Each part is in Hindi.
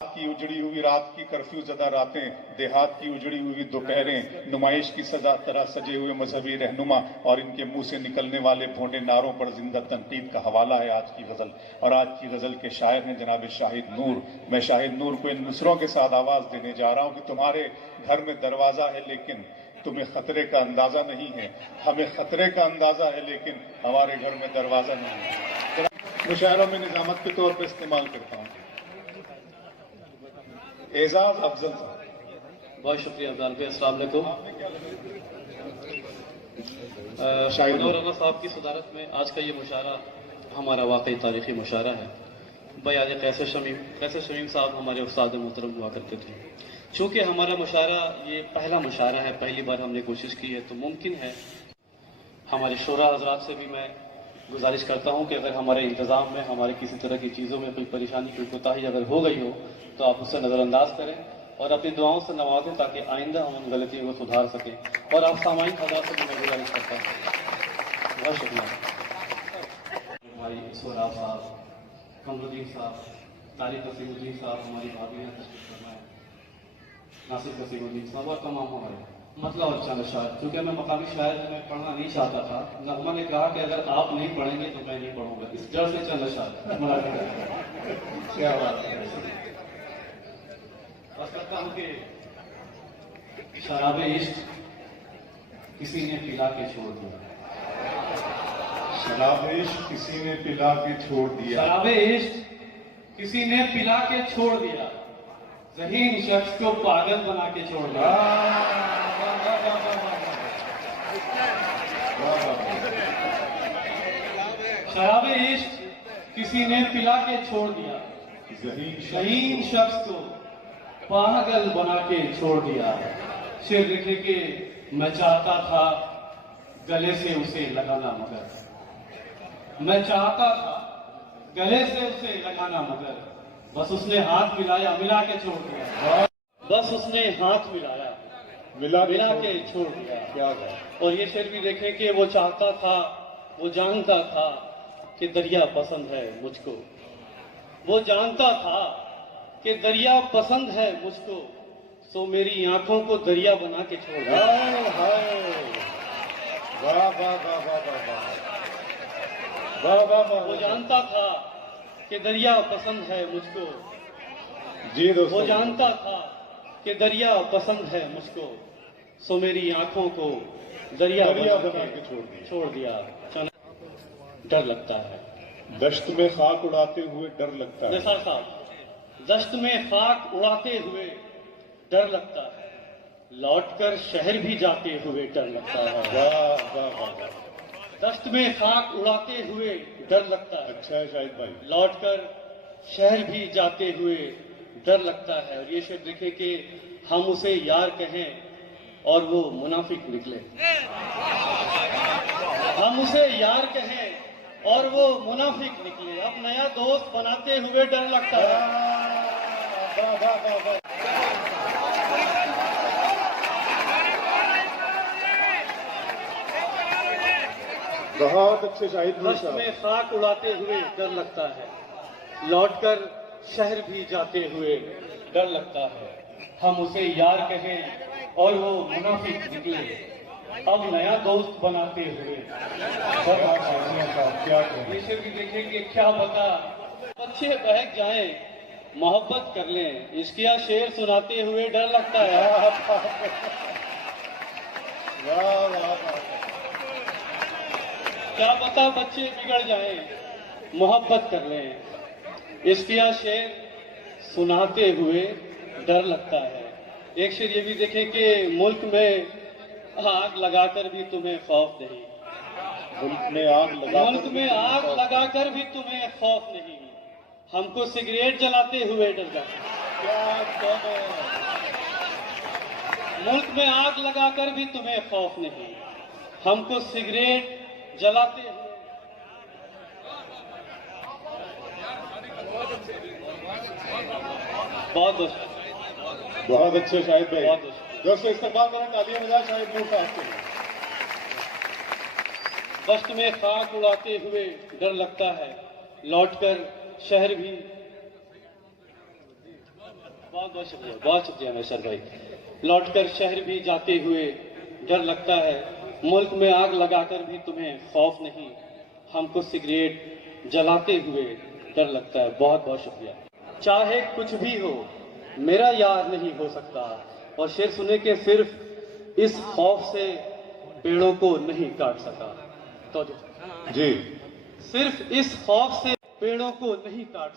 की उजड़ी हुई रात की कर्फ्यू ज़दा रातें, देहात की उजड़ी हुई दोपहरें, नुमाइश की सजा तरह सजे हुए मजहबी रहनुमा और इनके मुंह से निकलने वाले भोंडे नारों पर जिंदा तनकीद का हवाला है आज की गजल। और आज की गजल के शायर हैं जनाब शाहिद नूर। मैं शाहिद नूर को इन मिसरों के साथ आवाज देने जा रहा हूं कि तुम्हारे घर में दरवाजा है लेकिन तुम्हें खतरे का अंदाजा नहीं है, हमें खतरे का अंदाजा है लेकिन हमारे घर में दरवाजा नहीं है। मुशायरों में निजामत के तौर पर इस्तेमाल करता हूं। एजाज अफजल साहब। बहुत शुक्रिया अफजाल भाई। अस्सलाम वालेकुम। मनोहर रज़ा साहब की सदारत में आज का ये मुशायरा हमारा वाकई तारीखी मुशायरा है। बयान कैसर शमीम साहब हमारे उस्ताद मोहतरम हुआ करते थे। चूँकि हमारा मुशायरा ये पहला मुशायरा है, पहली बार हमने कोशिश की है, तो मुमकिन है हमारे शोरा हजरात से भी मैं गुजारिश करता हूँ कि अगर हमारे इंतज़ाम में हमारे किसी तरह की चीज़ों में कोई परेशानी, कोई कोताही अगर हो गई हो तो आप उससे नज़रअंदाज करें और अपनी दुआओं से नवाजें ताकि आइंदा हम उन गलतियों को सुधार सकें। और आप सामाइन हजरात से भी मैं गुजारिश करता हूँ। बहुत शुक्रिया भाई सोरा साहब, कमरुद्दीन साहब, तारिक वसीमुद्दीन साहब, हमारी भाभी हैं तशरीफ फरमाएं, नासिर वसीमुद्दीन साहब और तमाम हमारे मतलब अच्छा शायर। क्योंकि मैं मकामी शायर में पढ़ना नहीं चाहता था, नगमा ने कहा कि अगर आप नहीं पढ़ेंगे तो मैं नहीं पढ़ूंगा, इस डर से चंद शायर। क्या बात है। बस कहता हूँ कि शराबे इश्क किसी ने पिला के छोड़ दिया, शराब इश्क किसी ने पिला के छोड़ दिया, शराबे इश्क किसी ने पिला के छोड़ दिया, ज़हीन शख्स को पागल बना के छोड़ दिया। शराबे इश्क किसी ने पिला के छोड़ दिया, ज़हीन शख्स को पागल बना के छोड़ दिया। शेर लिखे के मैं चाहता था गले से उसे लगाना मगर, मैं चाहता था गले से उसे लगाना मगर, बस उसने हाथ मिलाया मिला के छोड़ दिया, बस उसने हाथ मिलाया मिला के छोड़ दिया। क्या है। और ये शेर भी देखें कि वो चाहता था, वो जानता था कि दरिया पसंद है मुझको, वो जानता था कि दरिया पसंद है मुझको, सो मेरी आंखों को दरिया बना के छोड़ दिया। वो जानता था कि दरिया पसंद है मुझको, जी दोस्तों, वो जानता था कि दरिया पसंद है मुझको, सो मेरी आंखों को दरिया बना के छोड़ दिया। डर लगता है दश्त में खाक उड़ाते हुए डर लगता है। साहब, दश्त में खाक उड़ाते हुए डर लगता है, लौटकर शहर भी जाते हुए डर लगता है। वाह वाह वाह। दश्त में खाक उड़ाते हुए डर लगता है, अच्छा है शाहिद भाई। लौटकर शहर भी जाते हुए डर लगता है। और ये शेर देखे कि हम उसे यार कहें और वो मुनाफिक निकले, हम उसे यार कहें और वो मुनाफिक निकले, अब नया दोस्त बनाते हुए डर लगता है। बहुत अच्छे शाहिद दश्त में खाक उड़ाते हुए डर लगता है, लौटकर शहर भी जाते हुए डर लगता है, हम उसे यार कहें और वो मुनाफिक निकले, अब नया दोस्त बनाते हुए। क्या ये शेर भी देखेंगे, क्या बता बच्चे बहक जाएं मोहब्बत कर लें, इसकिया शेर सुनाते हुए डर लगता है। क्या बता बच्चे बिगड़ जाएं मोहब्बत कर लें, इसकिया शेर सुनाते हुए डर लगता है। एक शेर ये भी देखें कि मुल्क में आग लगाकर भी तुम्हें खौफ नहीं, मुल्क में आग लगाकर भी तुम्हें खौफ नहीं, हमको सिगरेट जलाते हुए डर जाता है। मुल्क में आग लगाकर भी तुम्हें खौफ नहीं, हमको सिगरेट जलाते हुए। बहुत अच्छे शाहिद भाई। बहुत अच्छे। दोस्तों इस्तेमाल करें तालियां बजाएं शाहिद नूर साहब के लिए। दश्त में खाक उड़ाते हुए डर लगता है, लौटकर शहर भी बहुत शुक्रिया मैशर भाई। लौटकर शहर भी जाते हुए डर लगता है, मुल्क में आग लगाकर भी तुम्हें खौफ नहीं, हमको सिगरेट जलाते हुए डर लगता है। बहुत बहुत शुक्रिया। चाहे कुछ भी हो मेरा यार नहीं हो सकता, और शेर सुने के सिर्फ इस खौफ से पेड़ों को नहीं काट सका। तो जी सिर्फ इस खौफ से पेड़ों को नहीं काट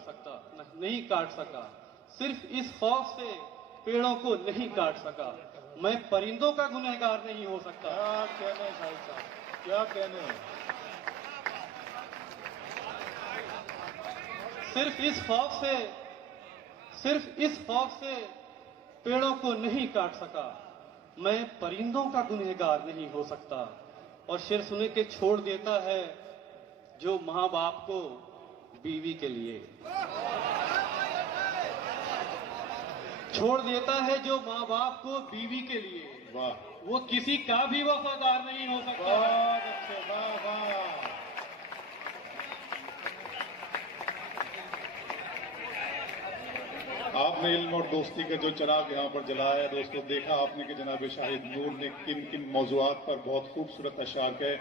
सका, सिर्फ इस खौफ से पेड़ों को नहीं काट सका। मैं परिंदों का गुनहगार नहीं हो सकता। क्या कहने भाई साहब, क्या कहने। सिर्फ इस खौफ से पेड़ों को नहीं काट सका, मैं परिंदों का गुनहगार नहीं हो सकता। और शेर सुने के छोड़ देता है जो माँ बाप को बीवी के लिए, छोड़ देता है जो माँ बाप को बीवी के लिए, वाह, वो किसी का भी वफादार नहीं हो सकता। बहुत अच्छे, वाह वाह। आपने इल्म और दोस्ती का जो चिराग यहाँ पर जलाया है दोस्तों, देखा आपने कि जनाब शाहिद नूर ने किन किन मौजूआत पर बहुत खूबसूरत अशआर कहे।